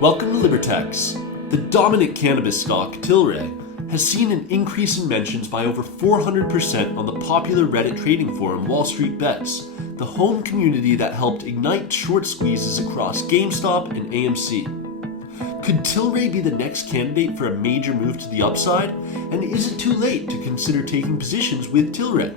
Welcome to Libertex. The dominant cannabis stock, Tilray, has seen an increase in mentions by over 400% on the popular Reddit trading forum Wall Street Bets, the home community that helped ignite short squeezes across GameStop and AMC. Could Tilray be the next candidate for a major move to the upside? And is it too late to consider taking positions with Tilray?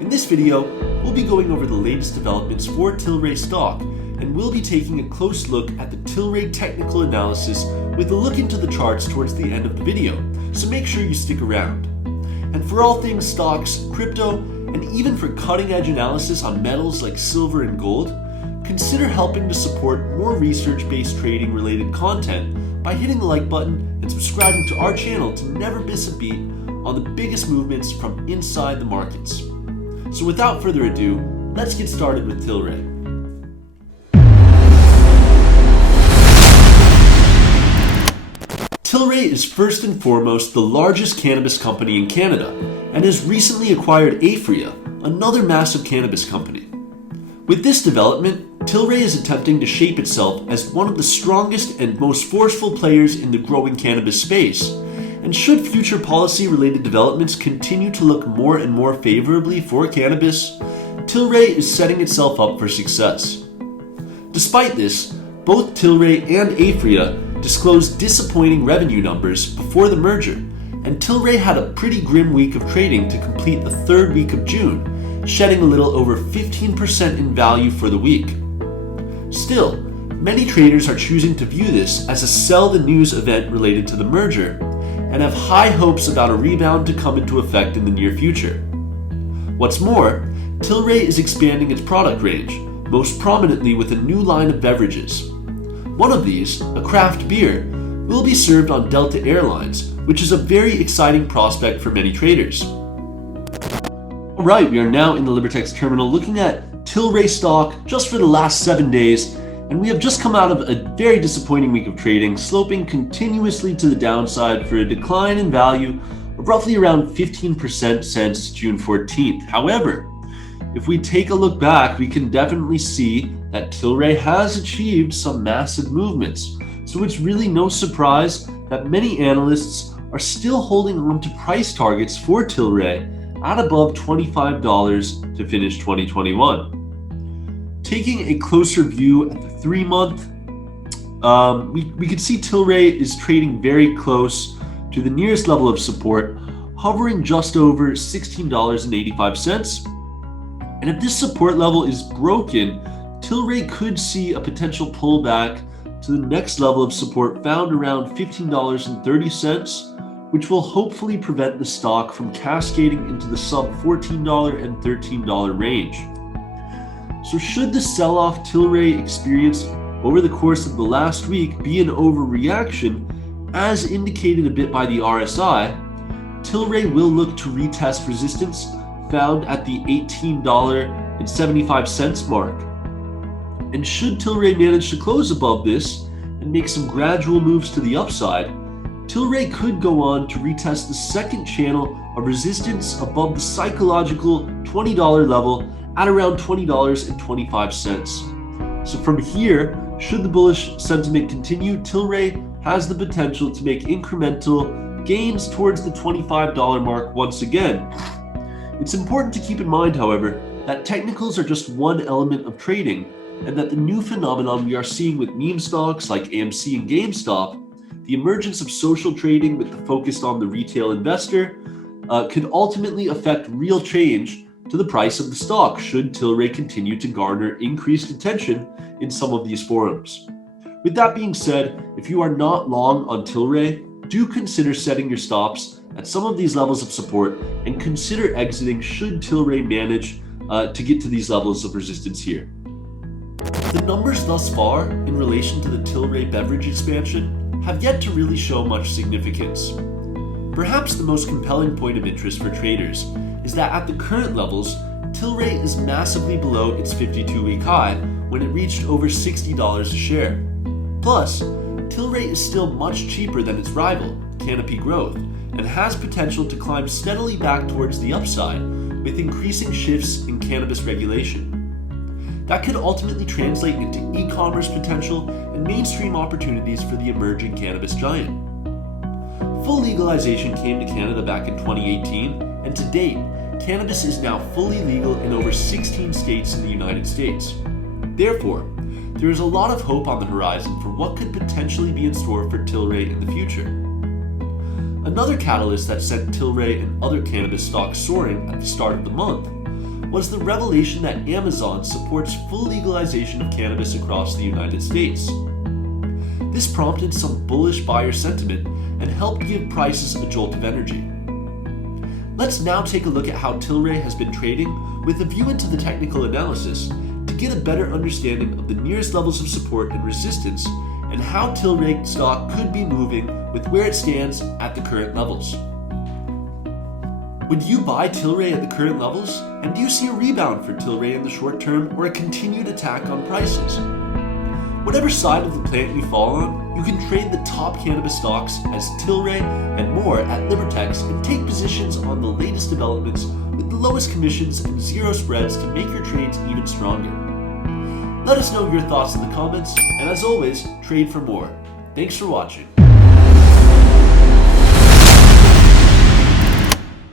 In this video, we'll be going over the latest developments for Tilray stock, and we'll be taking a close look at the Tilray technical analysis with a look into the charts towards the end of the video, so make sure you stick around. And for all things stocks, crypto, and even for cutting-edge analysis on metals like silver and gold, consider helping to support more research-based trading-related content by hitting the like button and subscribing to our channel to never miss a beat on the biggest movements from inside the markets. So without further ado, let's get started with Tilray. Tilray is first and foremost the largest cannabis company in Canada and has recently acquired Aphria, another massive cannabis company. With this development, Tilray is attempting to shape itself as one of the strongest and most forceful players in the growing cannabis space, and should future policy-related developments continue to look more and more favorably for cannabis, Tilray is setting itself up for success. Despite this, both Tilray and Aphria disclosed disappointing revenue numbers before the merger, and Tilray had a pretty grim week of trading to complete the third week of June, shedding a little over 15% in value for the week. Still, many traders are choosing to view this as a sell the news event related to the merger, and have high hopes about a rebound to come into effect in the near future. What's more, Tilray is expanding its product range, most prominently with a new line of beverages. One of these, a craft beer, will be served on Delta Airlines, which is a very exciting prospect for many traders. Alright, we are now in the Libertex terminal looking at Tilray stock just for the last 7 days, and we have just come out of a very disappointing week of trading, sloping continuously to the downside for a decline in value of roughly around 15% since June 14th. However, if we take a look back, we can definitely see that Tilray has achieved some massive movements. So it's really no surprise that many analysts are still holding on to price targets for Tilray at above $25 to finish 2021. Taking a closer view at the 3-month, we can see Tilray is trading very close to the nearest level of support, hovering just over $16.85. And if this support level is broken, Tilray could see a potential pullback to the next level of support found around $15.30, which will hopefully prevent the stock from cascading into the sub $14 and $13 range. So should the sell-off Tilray experienced over the course of the last week be an overreaction, as indicated a bit by the RSI, Tilray will look to retest resistance found at the $18.75 mark. And should Tilray manage to close above this and make some gradual moves to the upside, Tilray could go on to retest the second channel of resistance above the psychological $20 level at around $20.25. So from here, should the bullish sentiment continue, Tilray has the potential to make incremental gains towards the $25 mark once again. It's important to keep in mind, however, that technicals are just one element of trading, and that the new phenomenon we are seeing with meme stocks like AMC and GameStop, the emergence of social trading with the focus on the retail investor, could ultimately affect real change to the price of the stock should Tilray continue to garner increased attention in some of these forums. With that being said, if you are not long on Tilray, do consider setting your stops at some of these levels of support and consider exiting should Tilray manage to get to these levels of resistance here. The numbers thus far in relation to the Tilray beverage expansion have yet to really show much significance. Perhaps the most compelling point of interest for traders is that at the current levels, Tilray is massively below its 52-week high when it reached over $60 a share. Plus, Tilray is still much cheaper than its rival, Canopy Growth, and has potential to climb steadily back towards the upside with increasing shifts in cannabis regulation. That could ultimately translate into e-commerce potential and mainstream opportunities for the emerging cannabis giant. Full legalization came to Canada back in 2018, and to date, cannabis is now fully legal in over 16 states in the United States. Therefore, there is a lot of hope on the horizon for what could potentially be in store for Tilray in the future. Another catalyst that sent Tilray and other cannabis stocks soaring at the start of the month was the revelation that Amazon supports full legalization of cannabis across the United States. This prompted some bullish buyer sentiment and helped give prices a jolt of energy. Let's now take a look at how Tilray has been trading with a view into the technical analysis to get a better understanding of the nearest levels of support and resistance and how Tilray stock could be moving with where it stands at the current levels. Would you buy Tilray at the current levels? And do you see a rebound for Tilray in the short term or a continued attack on prices? Whatever side of the planet you fall on, you can trade the top cannabis stocks as Tilray and more at Libertex and take positions on the latest developments with the lowest commissions and zero spreads to make your trades even stronger. Let us know your thoughts in the comments, and as always, trade for more. Thanks for watching.